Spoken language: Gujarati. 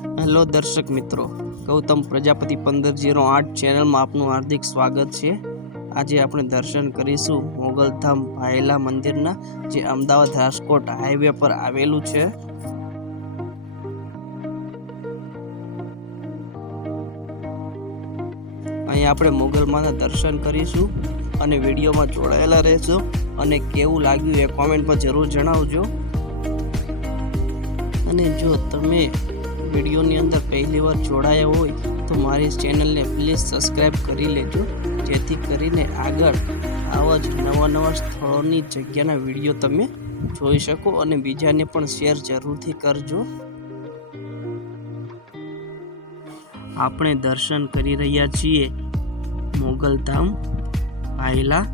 હેલો દર્શક મિત્રો, ગૌતમ પ્રજાપતિ 1508 ચેનલમાં આપનું હાર્દિક સ્વાગત છે। આજે આપણે દર્શન કરીશું મોગલધામ ભાયલા મંદિરના, જે અમદાવાદ રાજકોટ હાઈવે પર આવેલું છે। અહીં આપણે મોગલમાના દર્શન કરીશું અને વિડીયોમાં જોડાયેલા રહેજો અને કેવું લાગ્યું એ કોમેન્ટ પર જરૂર જણાવજો। અને જો તમે વિડીયોની અંદર પહેલી વાર જોડાયા હોય તો મારી ચેનલને પ્લીઝ સબસ્ક્રાઈબ કરી લેજો, જેથી કરીને આગળ આવા જ નવા સ્થળોની જગ્યાના વિડીયો તમે જોઈ શકો અને બીજાને પણ શેર જરૂરથી કરજો। આપણે દર્શન કરી રહ્યા છીએ મોગલધામ ભાયલા